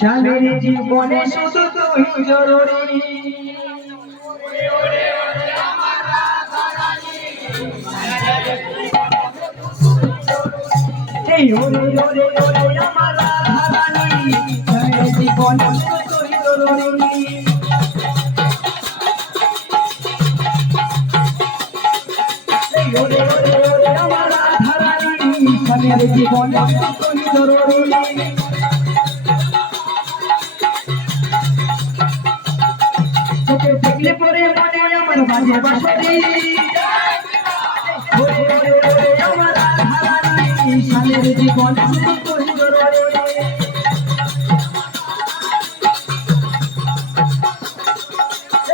স্বামীর জীবনে শুধু তুই জরুরি। এই ওরে ওরে ওরে আমার রাধা রানী, স্বামীর জীবনে শুধু তুই জরুরি। এই ওরে ওরে ওরে আমার রাধা রানী, স্বামীর জীবনে শুধু তুই জরুরি। তোকে দেখলে পরে মনে আমার বাজে বাঁশরি। ওরে ওরে ওরে আমার রাধা রানী, স্বামীর জীবন শুধু তুই জরুরি।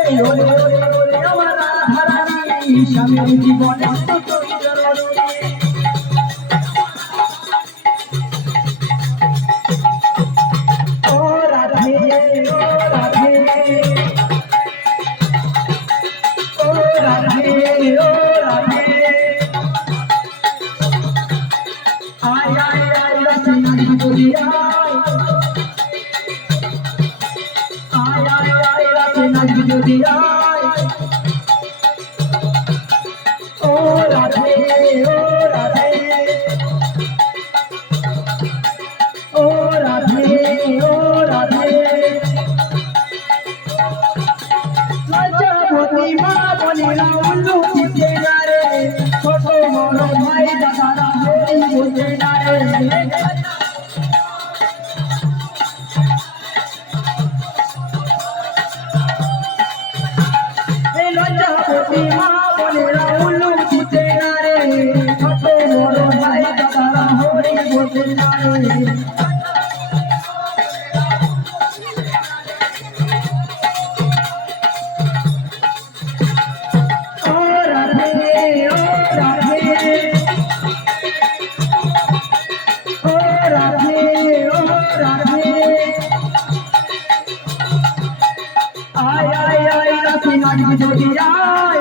এই ওরে ওরে ওরে আমার রাধা রানী, স্বামীর জীবন শুধু তুই জরুরি। ও রাধে ও রাধে, ও রাধে ও রাধে, আয় আয় আয় রসনা ঝুলি আয়, আয় আয় আয় রসনা ঝুলি আয়। ও রাধে ও রাধে, ও রাধে ও রাধে, লজ্জাবতী মা বলিরা উল্লু দিতে না রে, ছোট বড় ভাই দাদারা হরি বুঝে না রে। এই লজ্জাবতী মা বলিরা উল্লু দিতে না রে, ছোট বড় ভাই দাদারা হরি বুঝে না রে। ও রাধে ও রাধে, ও রাধে ও রাধে, আয় আয় আয় রসনা ঝুলি আয়,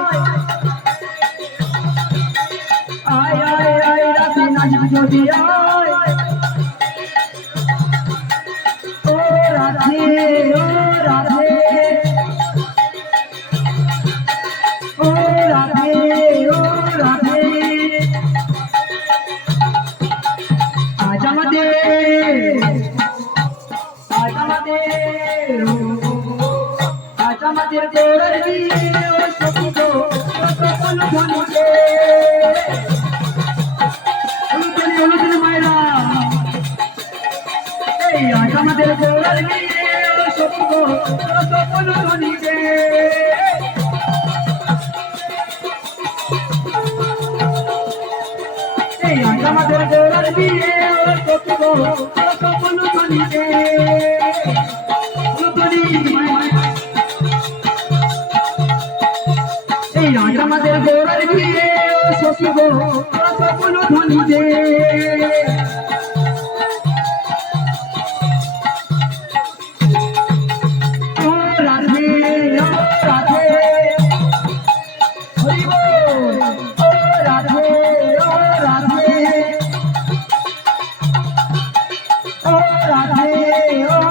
আয় আয় আয় রসনা ঝুলি আয়। ও রাধে ও রাধে, ও রাধে ও রাধে, আজ আমাদের আজ আমাদের আজ আমাদের গোড়ার বিয়ে, ও সখী গো কত কোন ধনীকে। অনুদিন মায়েরা, এই আজ আমাদের গোড়ার বিয়ে, ও সখী গো কত কোন ধনীকে। এই আজ আমাদের গোড়ার বিয়ে, ও সখী গো কত কোন ধনীকে। এই আজ আমাদের গোড়ার বিয়ে, ও সখী গো কত কোন ধনীকে। ও রাধে ও রাধে, হরি বল। ও রাধে ও রাধে, ও রাধে ও